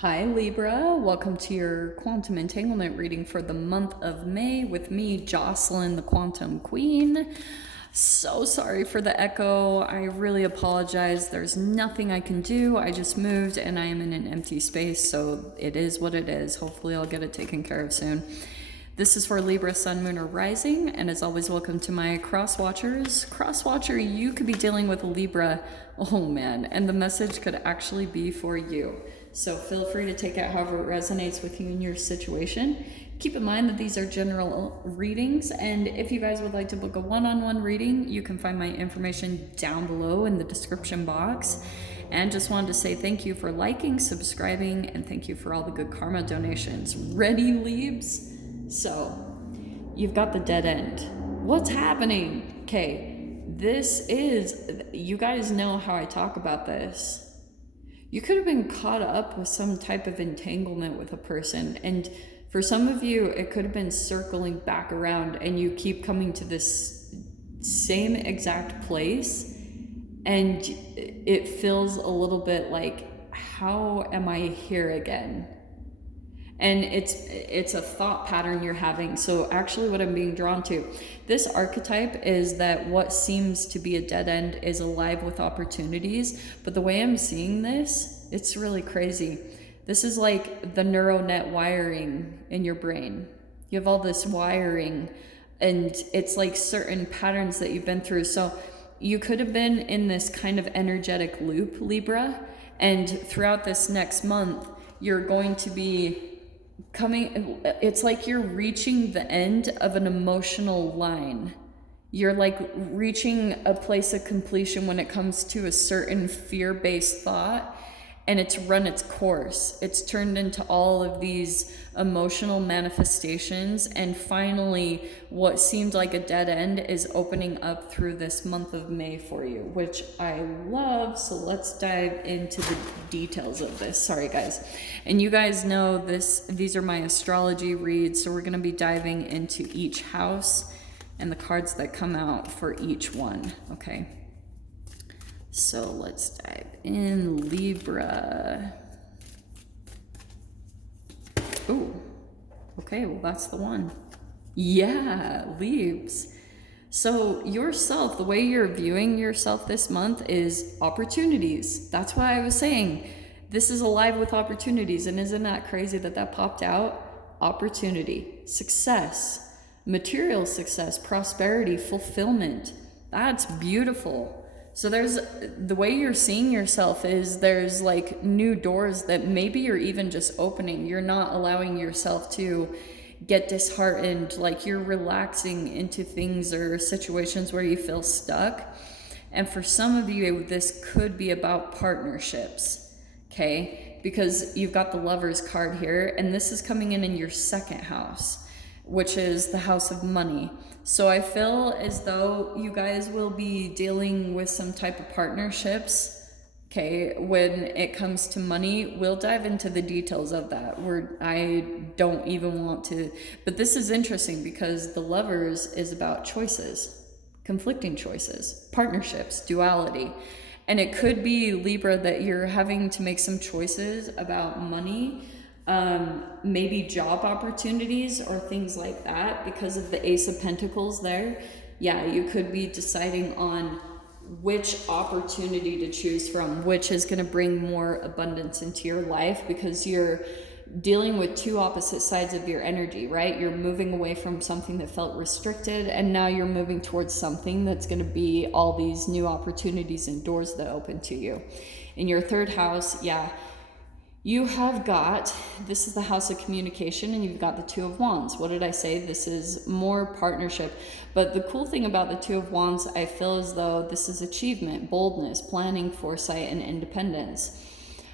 Hi Libra, welcome to your quantum entanglement reading for the month of May with me, Jocelyn, the Quantum Queen. So sorry for the echo. I really apologize. There's nothing I can do. I just moved and I am in an empty space, so it is what it is. Hopefully I'll get it taken care of soon. This is for Libra, Sun, Moon, or Rising, and as always, welcome to my cross watchers. Cross watcher, you could be dealing with a Libra, oh man, and the message could actually be for you. So feel free to take it however it resonates with you in your situation. Keep in mind that these are general readings, and if you guys would like to book a one-on-one reading, you can find my information down below in the description box. And just wanted to say thank you for liking, subscribing, and thank you for all the good karma donations. Ready, Leaves? So, you've got the dead end. What's happening? Okay, this is, you guys know how I talk about this. You could have been caught up with some type of entanglement with a person, and for some of you, it could have been circling back around, and you keep coming to this same exact place, and it feels a little bit like, how am I here again? And it's a thought pattern you're having. So actually what I'm being drawn to, this archetype is that what seems to be a dead end is alive with opportunities. But the way I'm seeing this, it's really crazy. This is like the neural net wiring in your brain. You have all this wiring, and it's like certain patterns that you've been through. So you could have been in this kind of energetic loop, Libra, and throughout this next month, you're going to be it's like you're reaching the end of an emotional line. You're like reaching a place of completion when it comes to a certain fear-based thought, and it's run its course. It's turned into all of these emotional manifestations, and finally what seemed like a dead end is opening up through this month of May for you, which I love. So let's dive into the details of this. Sorry guys. And you guys know these are my astrology reads, so we're going to be diving into each house and the cards that come out for each one. Okay, so let's dive in. Libra. Ooh, okay, well that's the one. Yeah, Leaves. So yourself, the way you're viewing yourself this month is opportunities. That's why I was saying this is alive with opportunities. And isn't that crazy that that popped out? Opportunity, success, material success, prosperity, fulfillment. That's beautiful. So there's the way you're seeing yourself is there's like new doors that maybe you're even just opening. You're not allowing yourself to get disheartened, like you're relaxing into things or situations where you feel stuck. And for some of you, this could be about partnerships, okay? Because you've got the Lover's card here, and this is coming in your second house, which is the house of money. So I feel as though you guys will be dealing with some type of partnerships, okay, when it comes to money. We'll dive into the details of that. I don't even want to, but this is interesting because the Lovers is about choices, conflicting choices, partnerships, duality. And it could be, Libra, that you're having to make some choices about money, maybe job opportunities or things like that because of the Ace of Pentacles there. Yeah, you could be deciding on which opportunity to choose from, which is going to bring more abundance into your life, because you're dealing with two opposite sides of your energy, right? You're moving away from something that felt restricted, and now you're moving towards something that's going to be all these new opportunities and doors that open to you. In your third house, yeah, you have got, this is the house of communication, and you've got the Two of Wands. What did I say? This is more partnership. But the cool thing about the Two of Wands, I feel as though this is achievement, boldness, planning, foresight, and independence.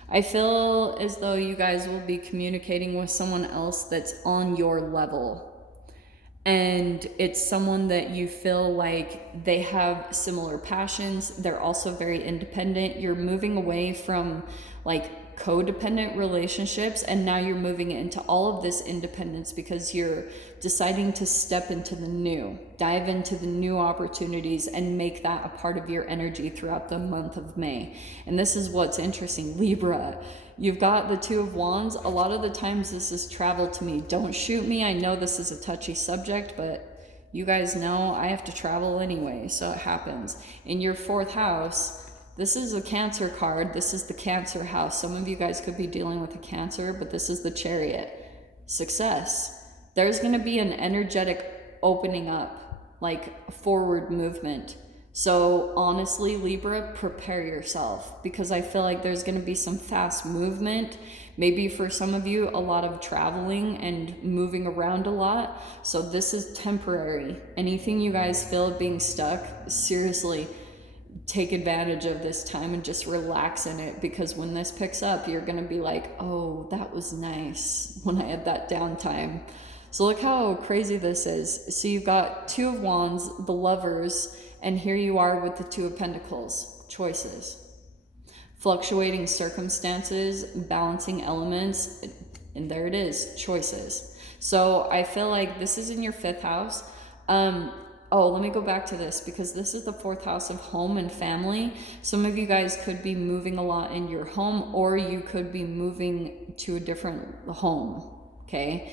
I feel as though you guys will be communicating with someone else that's on your level. And it's someone that you feel like they have similar passions. They're also very independent. You're moving away from like codependent relationships, and now you're moving into all of this independence because you're deciding to step into the new, dive into the new opportunities and make that a part of your energy throughout the month of May. And this is what's interesting, Libra. You've got the Two of Wands. A lot of the times this is travel to me. Don't shoot me. I know this is a touchy subject, but you guys know I have to travel anyway, so it happens. In your 4th house, this is a Cancer card. This is the Cancer house. Some of you guys could be dealing with a Cancer, but this is the Chariot. Success. There's going to be an energetic opening up, like forward movement. So honestly, Libra, prepare yourself, because I feel like there's going to be some fast movement. Maybe for some of you, a lot of traveling and moving around a lot. So this is temporary. Anything you guys feel being stuck, seriously, take advantage of this time and just relax in it, because when this picks up, you're going to be like, oh, that was nice when I had that downtime. So look how crazy this is. So you've got Two of Wands, the Lovers, and here you are with the Two of Pentacles. Choices. Fluctuating circumstances, balancing elements, and there it is, choices. So I feel like this is in your 5th house. Oh, let me go back to this, because this is the 4th house of home and family. Some of you guys could be moving a lot in your home, or you could be moving to a different home, okay?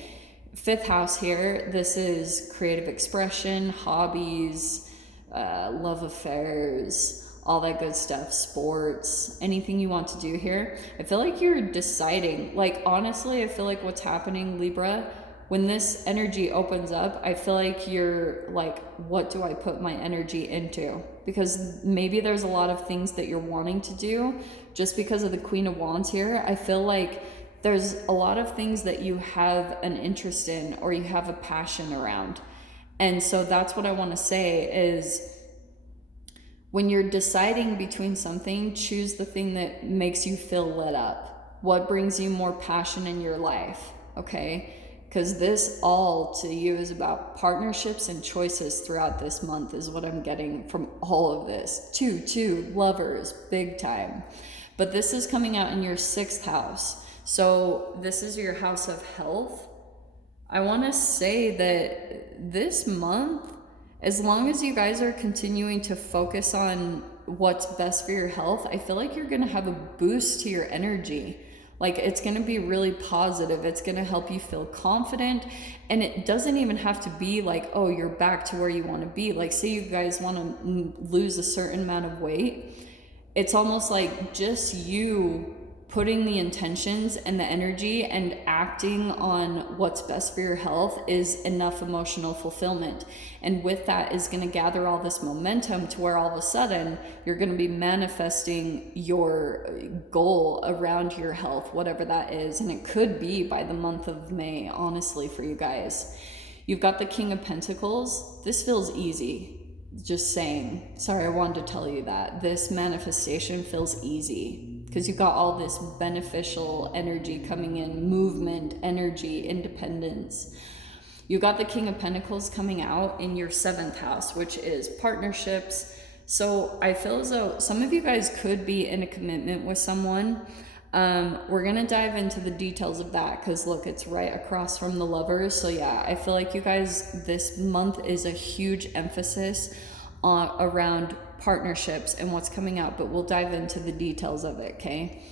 5th house here, this is creative expression, hobbies, love affairs, all that good stuff, sports, anything you want to do here. I feel like you're deciding, like, honestly, I feel like what's happening, Libra, when this energy opens up, I feel like you're like, what do I put my energy into? Because maybe there's a lot of things that you're wanting to do. Just because of the Queen of Wands here, I feel like there's a lot of things that you have an interest in, or you have a passion around. And so that's what I want to say is, when you're deciding between something, choose the thing that makes you feel lit up. What brings you more passion in your life, okay? Because this all to you is about partnerships and choices throughout this month is what I'm getting from all of this. Two, lovers, big time. But this is coming out in your 6th house. So this is your house of health. I want to say that this month, as long as you guys are continuing to focus on what's best for your health, I feel like you're going to have a boost to your energy. Like, it's going to be really positive. It's going to help you feel confident. And it doesn't even have to be like, oh, you're back to where you want to be. Like, say you guys want to lose a certain amount of weight. It's almost like just you putting the intentions and the energy and acting on what's best for your health is enough emotional fulfillment. And with that is going to gather all this momentum to where all of a sudden you're going to be manifesting your goal around your health, whatever that is. And it could be by the month of May, honestly, for you guys. You've got the King of Pentacles. This feels easy. Just saying. Sorry, I wanted to tell you that. This manifestation feels easy because you've got all this beneficial energy coming in, movement, energy, independence. You got the King of Pentacles coming out in your 7th house, which is partnerships. So I feel as though some of you guys could be in a commitment with someone. We're going to dive into the details of that because look, it's right across from the Lovers. So yeah, I feel like you guys, this month is a huge emphasis around partnerships and what's coming out, but we'll dive into the details of it, okay?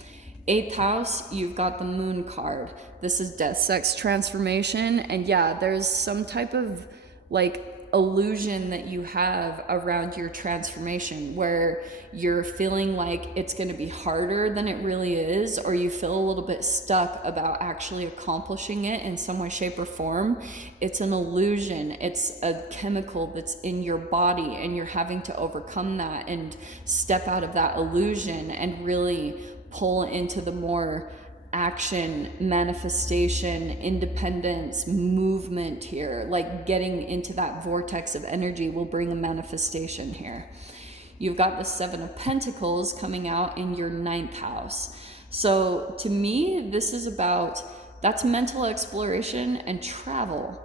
8th house, you've got the Moon card. This is death, sex, transformation. And yeah, there's some type of like illusion that you have around your transformation where you're feeling like it's going to be harder than it really is, or you feel a little bit stuck about actually accomplishing it in some way, shape, or form. It's an illusion. It's a chemical that's in your body, and you're having to overcome that and step out of that illusion and really pull into the more action, manifestation, independence, movement here. Like getting into that vortex of energy will bring a manifestation here. You've got the 7 of Pentacles coming out in your 9th house. So to me, this is about, that's mental exploration and travel.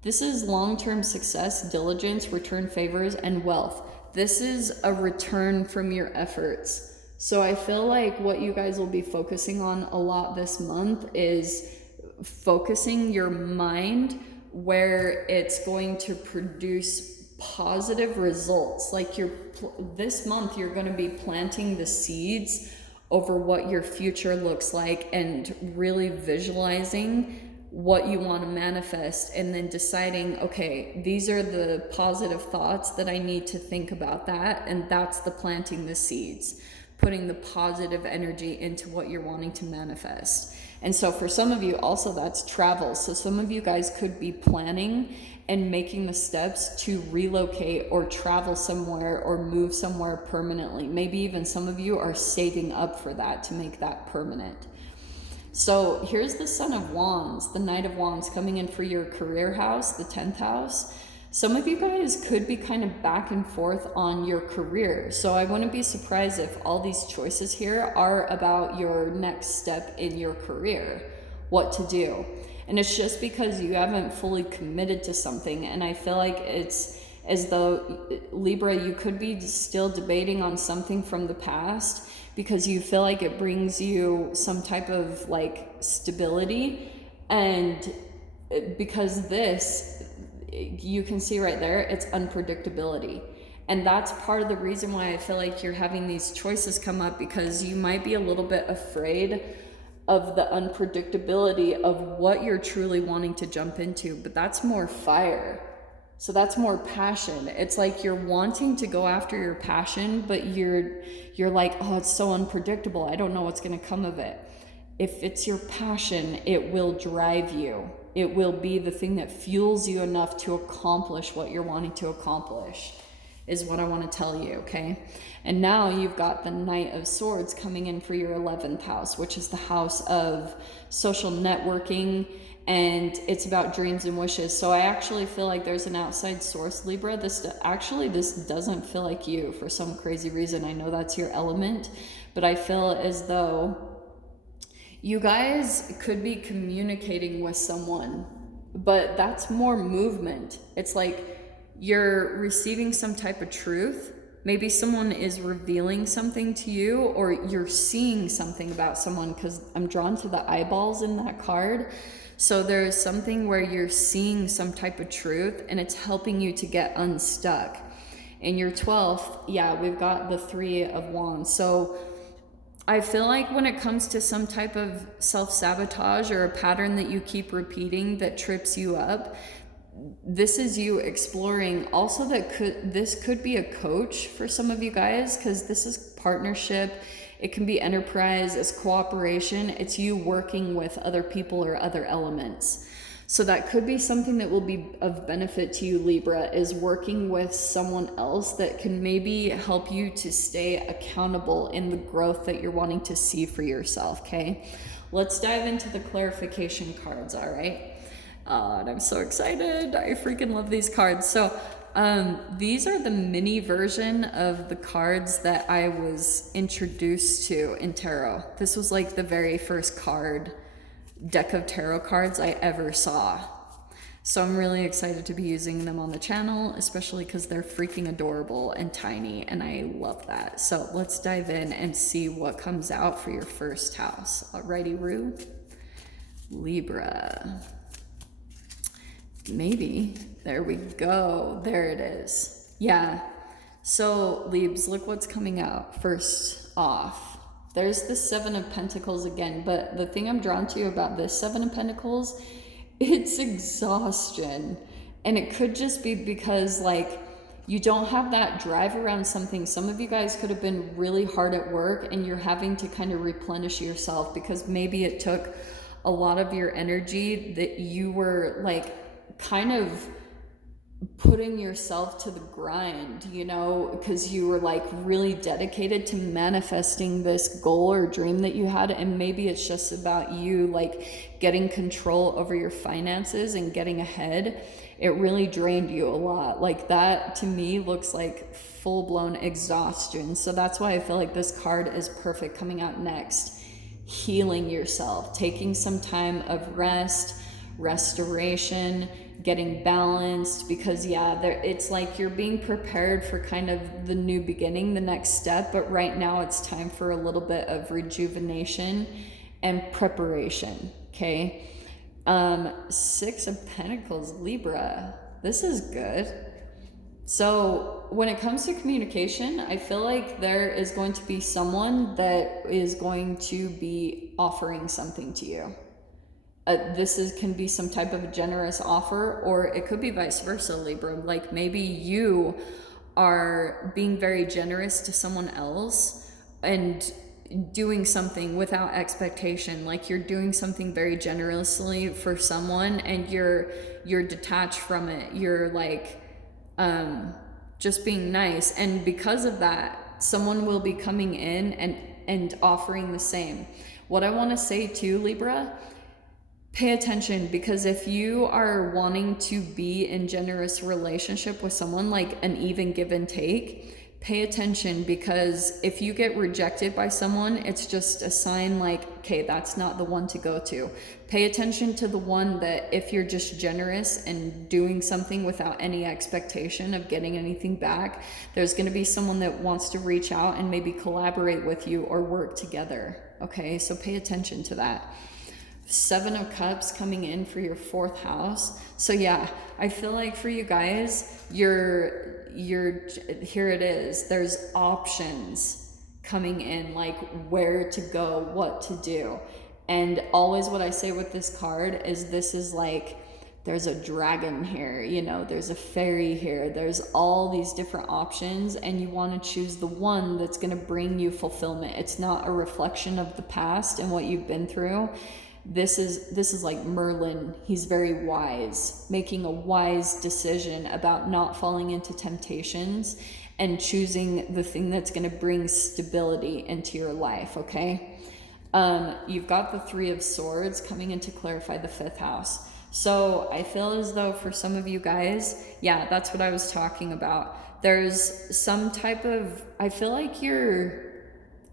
This is long-term success, diligence, return favors, and wealth. This is a return from your efforts. So I feel like what you guys will be focusing on a lot this month is focusing your mind where it's going to produce positive results. Like this month, you're going to be planting the seeds over what your future looks like and really visualizing what you want to manifest, and then deciding, okay, these are the positive thoughts that I need to think about that, and that's the planting the seeds, putting the positive energy into what you're wanting to manifest. And so for some of you also, that's travel. So some of you guys could be planning and making the steps to relocate or travel somewhere or move somewhere permanently. Maybe even some of you are saving up for that to make that permanent. So here's the Son of Wands, the Knight of Wands, coming in for your career house, the 10th house. Some of you guys could be kind of back and forth on your career. So I wouldn't be surprised if all these choices here are about your next step in your career, what to do. And it's just because you haven't fully committed to something. And I feel like it's as though, Libra, you could be still debating on something from the past, because you feel like it brings you some type of like stability. And because this, you can see right there, it's unpredictability. And that's part of the reason why I feel like you're having these choices come up, because you might be a little bit afraid of the unpredictability of what you're truly wanting to jump into. But that's more fire. So that's more passion. It's like you're wanting to go after your passion, but you're like, oh, it's so unpredictable. I don't know what's going to come of it. If it's your passion, it will drive you. It will be the thing that fuels you enough to accomplish what you're wanting to accomplish, is what I want to tell you, okay? And now you've got the Knight of Swords coming in for your 11th house, which is the house of social networking, and it's about dreams and wishes. So I actually feel like there's an outside source, Libra. This doesn't feel like you for some crazy reason. I know that's your element, but I feel as though you guys could be communicating with someone, but that's more movement. It's like you're receiving some type of truth. Maybe someone is revealing something to you, or you're seeing something about someone, because I'm drawn to the eyeballs in that card. So there's something where you're seeing some type of truth, and it's helping you to get unstuck. In your 12th, yeah, we've got the 3 of Wands. So I feel like when it comes to some type of self-sabotage or a pattern that you keep repeating that trips you up, this is you exploring. Also, this could be a coach for some of you guys, because this is partnership. It can be enterprise, it's cooperation. It's you working with other people or other elements. So that could be something that will be of benefit to you, Libra, is working with someone else that can maybe help you to stay accountable in the growth that you're wanting to see for yourself, okay? Let's dive into the clarification cards, all right? And I'm so excited. I freaking love these cards. So these are the mini version of the cards that I was introduced to in tarot. This was like the very first deck of tarot cards I ever saw. So I'm really excited to be using them on the channel, especially because they're freaking adorable and tiny, and I love that. So let's dive in and see what comes out for your first house. Alrighty, Rue. Libra. Maybe. There we go. There it is. Yeah. So, Libs, look what's coming out first off. There's the 7 of Pentacles again, but the thing I'm drawn to about this 7 of Pentacles, it's exhaustion. And it could just be because, like, you don't have that drive around something. Some of you guys could have been really hard at work, and you're having to kind of replenish yourself because maybe it took a lot of your energy that you were, like, kind of putting yourself to the grind, you know, because you were like really dedicated to manifesting this goal or dream that you had. And maybe it's just about you like getting control over your finances and getting ahead. It really drained you a lot. Like that to me looks like full-blown exhaustion. So that's why I feel like this card is perfect coming out next. Healing yourself, taking some time of rest, restoration, getting balanced, because it's like you're being prepared for kind of the new beginning, the next step, but right now it's time for a little bit of rejuvenation and preparation, okay? 6 of Pentacles, Libra. This is good. So when it comes to communication, I feel like there is going to be someone that is going to be offering something to you. Can be some type of a generous offer, or it could be vice versa, Libra. Like maybe you are being very generous to someone else and doing something without expectation. Like you're doing something very generously for someone and you're detached from it. You're like just being nice, and because of that, someone will be coming in and offering the same. What I want to say to Libra, pay attention, because if you are wanting to be in generous relationship with someone, like an even give and take, pay attention, because if you get rejected by someone, it's just a sign like, okay, that's not the one to go to. Pay attention to the one that if you're just generous and doing something without any expectation of getting anything back, there's going to be someone that wants to reach out and maybe collaborate with you or work together. Okay, so pay attention to that. 7 of Cups coming in for your 4th house. So yeah, I feel like for you guys, you're here it is. There's options coming in, like where to go, what to do. And always what I say with this card is this is like, there's a dragon here, you know, there's a fairy here, there's all these different options, and you want to choose the one that's going to bring you fulfillment. It's not a reflection of the past and what you've been through. This is like Merlin. He's very wise, making a wise decision about not falling into temptations and choosing the thing that's going to bring stability into your life. Okay. You've got the 3 of Swords coming in to clarify the 5th house. So I feel as though for some of you guys, yeah, that's what I was talking about. There's some type of, I feel like you're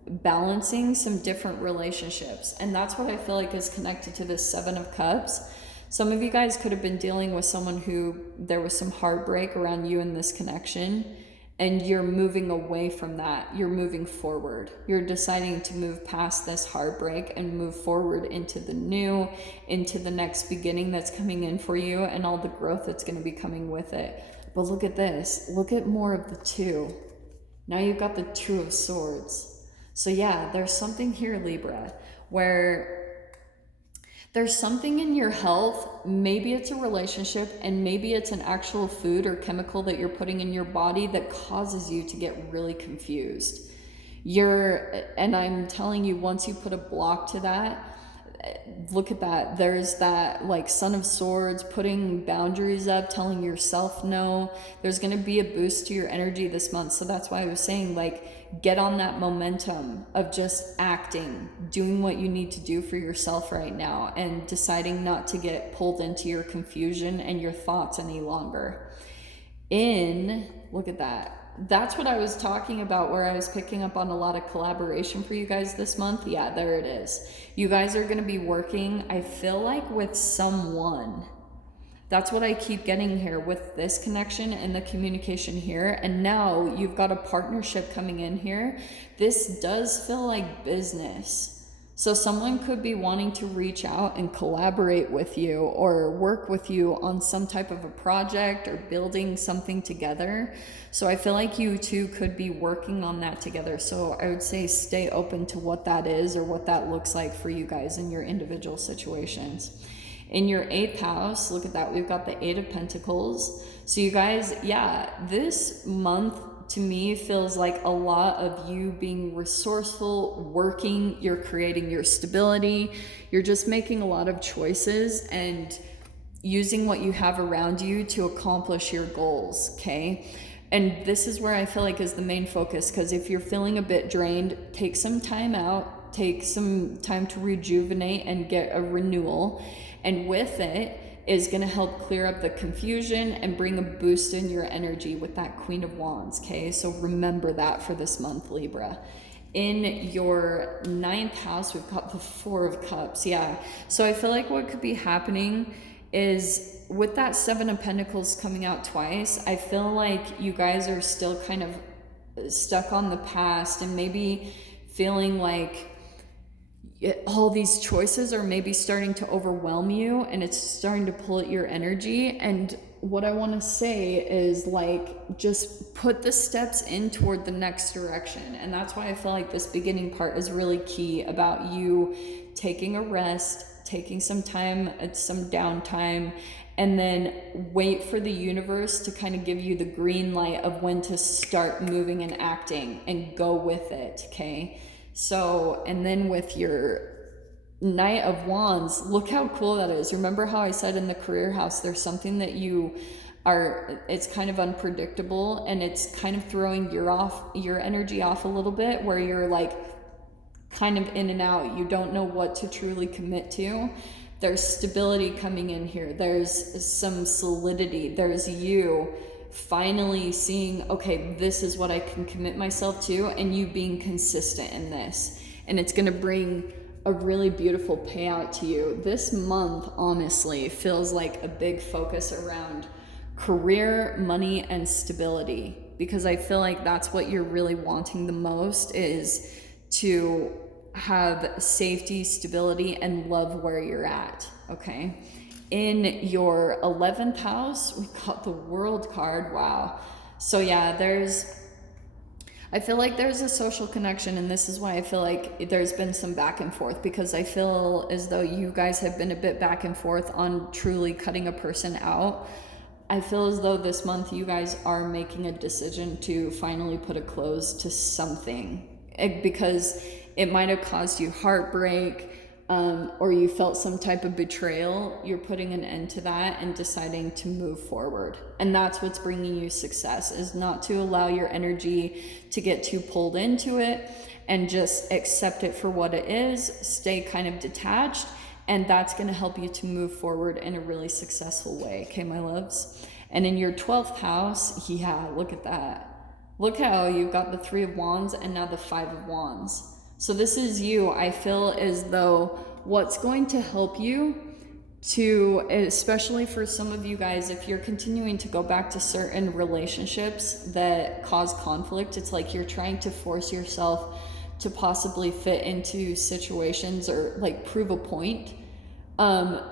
balancing some different relationships, and that's what I feel like is connected to this 7 of Cups. Some of you guys could have been dealing with someone who there was some heartbreak around you in this connection, and you're moving away from that. You're moving forward. You're deciding to move past this heartbreak and move forward into the new, into the next beginning that's coming in for you and all the growth that's going to be coming with it. But look at this. Look at more of the 2. Now you've got the 2 of Swords. So yeah, there's something here, Libra, where there's something in your health. Maybe it's a relationship, and maybe it's an actual food or chemical that you're putting in your body that causes you to get really confused. And I'm telling you, once you put a block to that, look at that. There's that like Son of Swords, putting boundaries up, telling yourself no. There's going to be a boost to your energy this month. So that's why I was saying, like, get on that momentum of just acting, doing what you need to do for yourself right now, and deciding not to get pulled into your confusion and your thoughts any longer. Look at that. That's what I was talking about, where I was picking up on a lot of collaboration for you guys this month. Yeah, there it is. You guys are going to be working, I feel like, with someone. That's what I keep getting here with this connection and the communication here. And now you've got a partnership coming in here. This does feel like business. So someone could be wanting to reach out and collaborate with you or work with you on some type of a project or building something together. So I feel like you two could be working on that together. So I would say stay open to what that is or what that looks like for you guys in your individual situations. In your 8th house, look at that. We've got the 8 of Pentacles. So you guys, yeah, this month to me feels like a lot of you being resourceful, working, you're creating your stability, you're just making a lot of choices and using what you have around you to accomplish your goals, okay? And this is where I feel like is the main focus, because if you're feeling a bit drained, take some time out, take some time to rejuvenate and get a renewal. And with it is going to help clear up the confusion and bring a boost in your energy with that Queen of Wands, okay? So remember that for this month, Libra. In your 9th house, we've got the 4 of Cups, yeah. So I feel like what could be happening is with that 7 of Pentacles coming out twice, I feel like you guys are still kind of stuck on the past and maybe feeling like all these choices are maybe starting to overwhelm you and it's starting to pull at your energy. And what I want to say is like, just put the steps in toward the next direction. And that's why I feel like this beginning part is really key about you taking a rest, taking some time, some downtime, and then wait for the universe to kind of give you the green light of when to start moving and acting, and go with it. Okay. So, and then with your Knight of Wands, look how cool that is. Remember how I said in the career house, there's something that you are, it's kind of unpredictable, and it's kind of throwing your energy off a little bit, where you're like kind of in and out. You don't know what to truly commit to. There's stability coming in here. There's some solidity. There's you finally seeing, okay, this is what I can commit myself to, and you being consistent in this. And it's going to bring a really beautiful payout to you. This month, honestly, feels like a big focus around career, money, and stability, because I feel like that's what you're really wanting the most, is to have safety, stability, and love where you're at. Okay. In your 11th house, we got the World card. Wow. So yeah, I feel like there's a social connection, and this is why I feel like there's been some back and forth, because I feel as though you guys have been a bit back and forth on truly cutting a person out. I feel as though this month you guys are making a decision to finally put a close to something, because it might have caused you heartbreak, or you felt some type of betrayal. You're putting an end to that and deciding to move forward. And that's what's bringing you success, is not to allow your energy to get too pulled into it, and just accept it for what it is. Stay kind of detached, and that's going to help you to move forward in a really successful way. Okay, my loves? And in your 12th house, yeah, look at that. Look how you've got the 3 of Wands and now the 5 of Wands. So this is you. I feel as though what's going to help you to, especially for some of you guys, if you're continuing to go back to certain relationships that cause conflict, it's like you're trying to force yourself to possibly fit into situations or like prove a point.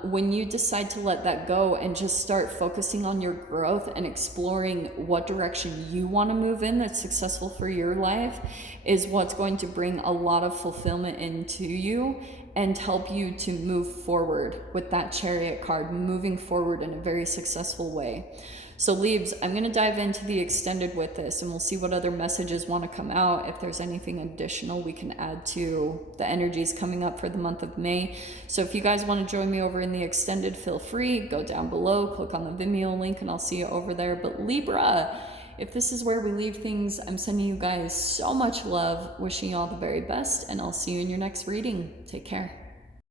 When you decide to let that go and just start focusing on your growth and exploring what direction you want to move in that's successful for your life, is what's going to bring a lot of fulfillment into you and help you to move forward with that Chariot card, moving forward in a very successful way. So Libs, I'm going to dive into the extended with this, and we'll see what other messages want to come out, if there's anything additional we can add to the energies coming up for the month of May. So if you guys want to join me over in the extended, feel free, go down below, click on the Vimeo link, and I'll see you over there. But Libra, if this is where we leave things, I'm sending you guys so much love, wishing you all the very best, and I'll see you in your next reading. Take care.